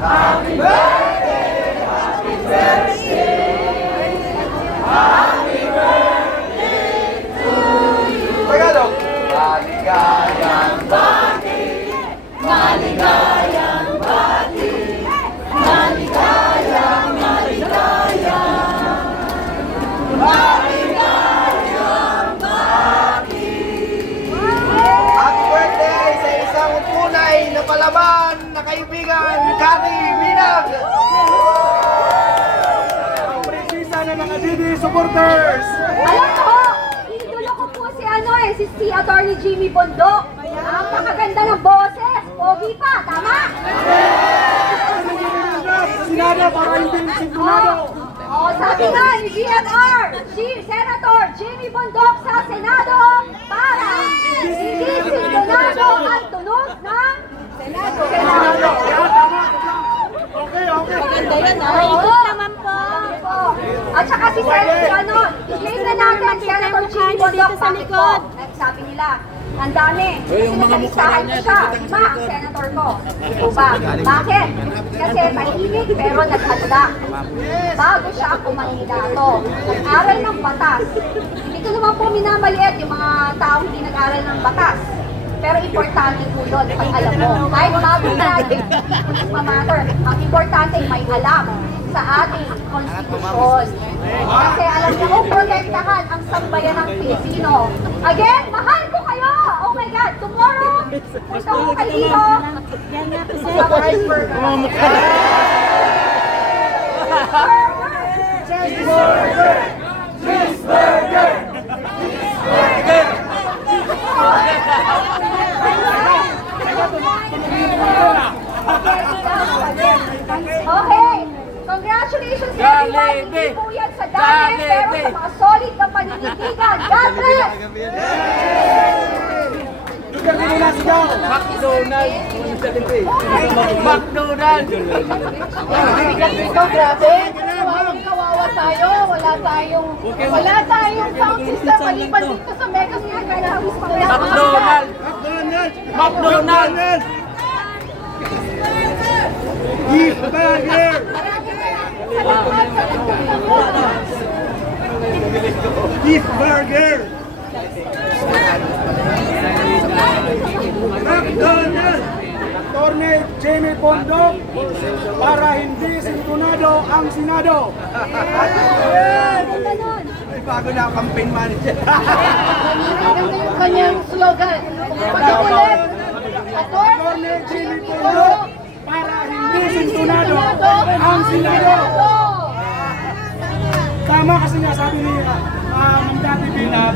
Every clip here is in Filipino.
Happy birthday, happy birthday, happy birthday to you. Tagalog. Maligayang bati, maligayang bati, maligayang, maligayang, maligayang bati. Happy birthday sa isang tunay na palaban na kaibigan, Kati Binag! Ang presisa na mga DD supporters! Alam ko, idolo ko po si Attorney Jimmy Bondok. Ang kakaganda ng boses, pogi pa, tama? Sinada para hindi sintunado! Sabi nga ni GMR, Senator Jimmy Bondok sa Senado para hindi sintunado ang tunog ng Senado. Okay. Maganda yan, ikot naman po. At saka si Senator, i-claim na natin Senator Jimmy Bondok sa likod. Sabi nila, ang dami. Yung mga mukha niya, siya, ang senator ko. O ba? Bakit? Kasi tahimik pero naghanda. Bago siya kumandidato. Nag-aral ng batas. Hindi ko naman po minamaliit yung mga taong hindi nag-aral ng batas. Pero importante po yun pag alam mo. Kahit bago natin, mamatter. Ang importante may alam sa ating konstitusyon. Kasi alam niyo kung protektahan ang sambayan ng Pilipino. Again, mahal ko kayo! Oh my God, tomorrow, punta ko kayo dito. Cheeseburger! Cheeseburger! Cheeseburger! Okay, congratulations everyone. Hindi po yan sa dami, pero sa mga solid na paninitigan. God bless! McDonald's! McDonald's! Ito, grabe. Kawawa tayo. Wala tayong sound system. Maliban dito sa Megas nga. McDonald's! McDonald's! Beef burger! Beef burger! McDonald's! Attorney Jimmy Bondok para hindi sintunado ang Senado. Ay, bago na ang campaign manager. Ganda yung kanyang slogan. Pag-ulit. Attorney Jimmy Bondok para hindi sintunado ang Senado. Tama kasi nga sabi ni Dati Binag,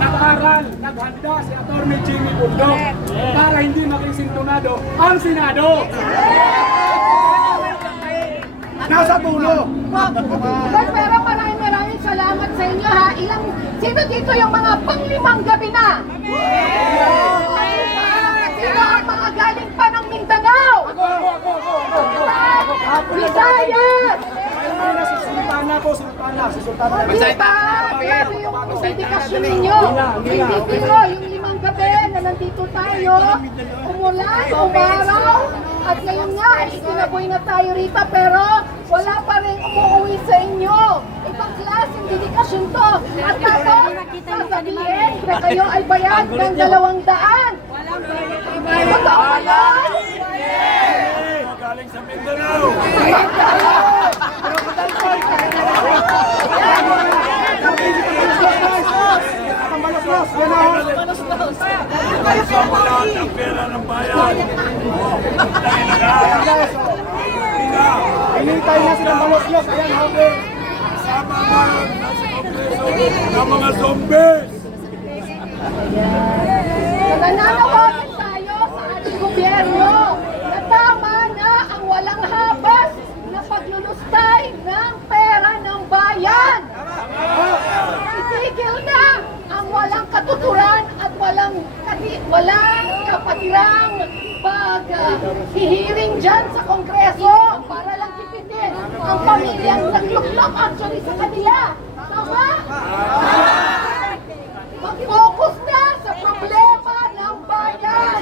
nag-aral, naghanda si Attorney Jimmy Bondok para hindi maging sintunado ang Senado. Nasa tulo. Pero maraming salamat sa inyo ha. Sino dito yung mga pang-limang gabi na? Sino ang mga galing pa ng Mindanao? Visayas! Sultana po, Sultana. Si Sultana. Grabe yung dedikasyon ninyo. Hindi biro, yung limang gabi na nandito tayo, umulan, umaraw, at ngayon nga, ikinaboy na tayo rito, pero wala pa rin umuwi sa inyo. Ibang klaseng dedikasyon to. At tapos, sasabihin na kayo ay bayad ng 200. Totoo ba yan? Galing sa Mindanao. Ang pera ng bayan. Inintay na silang malos-los. Ayan, Howard. Kasama ng mga zombies. Nananawagan tayo sa ating gobyerno na tama na ang walang habas na paglulustay ng pera ng bayan. Itigil na ang walang katuturan at walang kapatirang pag-hihiring dyan sa Kongreso para lang tipitin ang pamilyang nagluklok actually sa kanila. Tama? Mag-focus na sa problema ng bayan.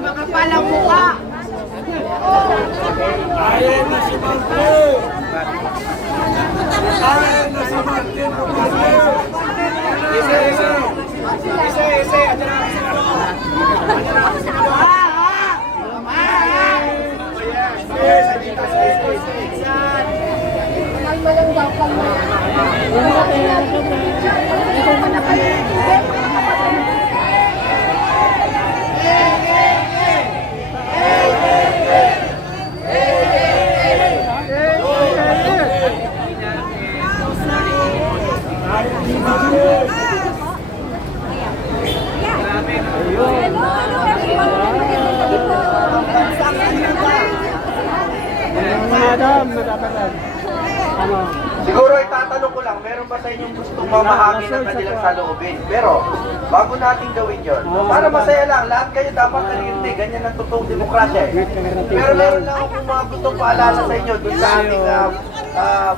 Makapalang mukha. Ay, Ayan na si Martin! Ayan na si Martin! Ise! Ayan na si Madam, nagkakalan. Ano? Siguro itatanong ko lang, meron ba sa inyong gustong mamahagi ng kanilang saloobin? Pero, bago natin gawin yun, para masaya lang, lahat kayo dapat narinig, ganyan ang totoong demokrasya eh. Pero meron lang akong mga gustong paalala sa inyo dun sa ating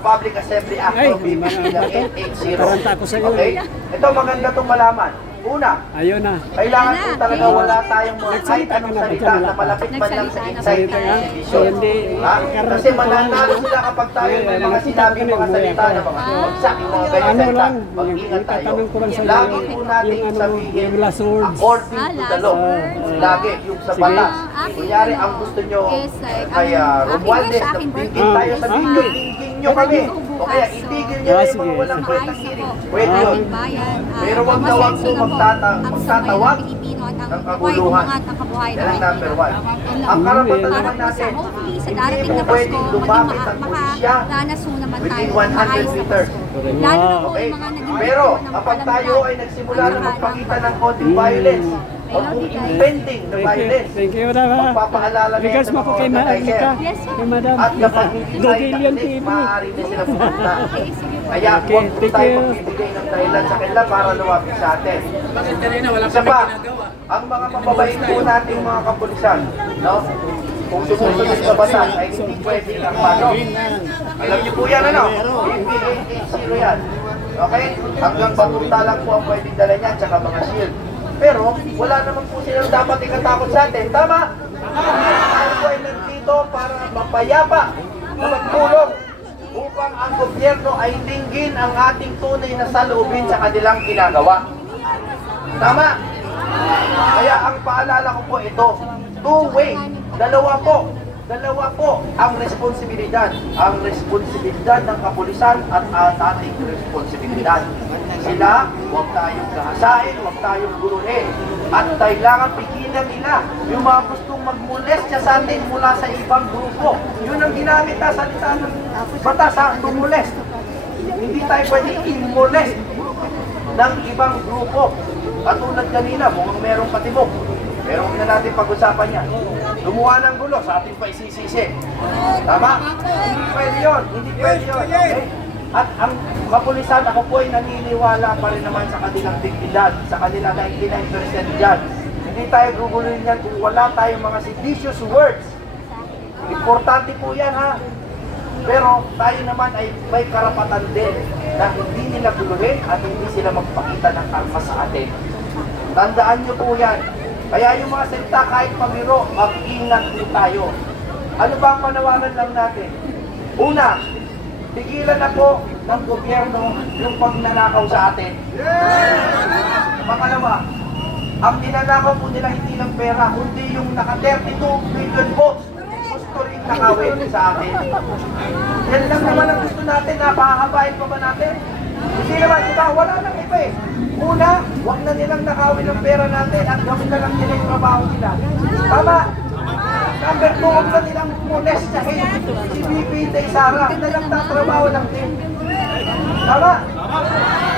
Public Assembly Act Ay, of di ba ang bato? 880. Taranta ako sa iyo. Okay? Ito maganda itong malaman. Una, Ayun na. kailangan po talaga wala tayong mga kahit anong salita na malapit man lang sa insight Salita nga. division. Hindi. Ha? Kasi mananalo sila kapag tayo may mga sinabi mga salita na mga bagsak, yung mga ganyan Ano salita. lang, Mag-ingat tayo. itatanong ko lang sa Lagi iyo, po natin yung ano, sabihin yung last words. according to the law. Lagi, yung sa Sige. batas. Kunyari, ang gusto nyo kay Romualdez, na tingin tayo sa video, tingin nyo kami. O kaya itigil nyo na yung mga walang kwentang hearing. Pwede yun. Pero wag na wag po magtatawag ng kaguluhan. Yan ang number one. Ang karapatan naman natin, hindi po pwedeng lumapit ang pulisya within 100 meters. Okay? Pero kapag tayo ay nagsimula na magpakita ng konting violence, o kung impending na violence, Thank you, madam. magpapaalala na Bigas yan mo sa po mga kay organizer. madam. At kapag hindi tayo Gogilian taklis, TV. maaari na sila pumunta. Kaya Okay, huwag po thank tayo you. magbibigay ng dahilan sa kanila para lumapit sa atin. Isa pa, ang mga mababait po nating mga kapulisan, no? Kung sumusunod sa batas ay hindi pwede ang pano. Alam niyo po yan, ano? BP 880 yan. Okay? Hanggang batuta lang po ang pwedeng dala niyan, tsaka mga shield. Pero, wala naman po silang dapat ikatakot sa atin. Tama? Tayo po ay nandito para mapayapa na magtulong upang ang gobyerno ay dinggin ang ating tunay na saloobin sa kanilang ginagawa. Tama? Kaya ang paalala ko po ito, two-way, dalawa po ang responsibilidad. Ang responsibilidad ng kapulisan at ating responsibilidad. Sila, huwag tayong gahasain, huwag tayong guluhin. At kailangan pigilan nila yung mga gustong magmolestya sa atin mula sa ibang grupo. Yun ang ginamit na salita ng batas, ha? Tumolest. Hindi tayo pwede i-molest ng ibang grupo. Katulad kanina, mukhang merong patibok. Pero huwag na natin pag-usapan yan. Gumawa ng gulo, sa ating pa isisisi. Tama? Hindi pwede yun. Hindi pwede yun. Okay? At ang kapulisan, ako po ay naniniwala pa rin naman sa kanilang dignidad, sa kanilang 99% dyan. Hindi tayo guguluhin yan kung wala tayong mga seditious words. Importante po yan, ha? Pero tayo naman ay may karapatan din na hindi nila guluhin at hindi sila magpakita ng armas sa atin. Tandaan nyo po yan. Kaya yung mga salita kahit pamiro, mag-ingat po tayo. Ano ba ang panawagan lang natin? Una, tigilan na po ng gobyerno yung pagnanakaw sa atin. Pangalawa, ang ninanakaw po nila hindi ng pera, kundi yung naka 32 million votes. Gusto rin nakawin sa atin. Yan lang naman ang gusto natin, napakabain pa ba natin? Hindi naman, diba? Wala nang iba eh. Una, huwag na nilang nakawin ang pera natin at gawin na lang nila yung trabaho nila. Tama? Number 2, huwag na nilang molestahin si BP Day Sara na lang tatrabaho lang din. Tama?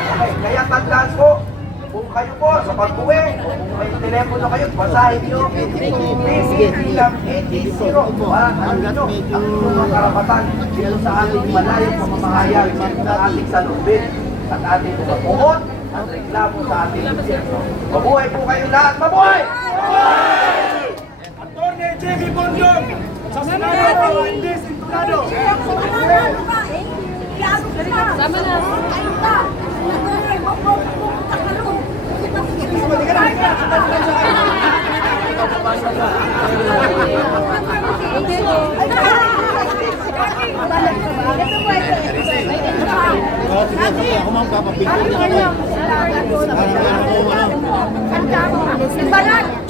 Okay, kaya tandaan ko, kung kayo po sa pag-uwi, kung may telepono kayo, basahin nyo, BP lang 880 para alam nyo ang inyong karapatan dito sa ating malayang pamamahayag ng ating salubin at ating mga puhot at reklamo sa ating gobyerno. Mabuhay po kayo lahat! Mabuhay! Attorney Jimmy Bondong sa Senado, hindi Senado. Sama na. Thank you. Ako ma'am, papapicture na ako. Iba lang.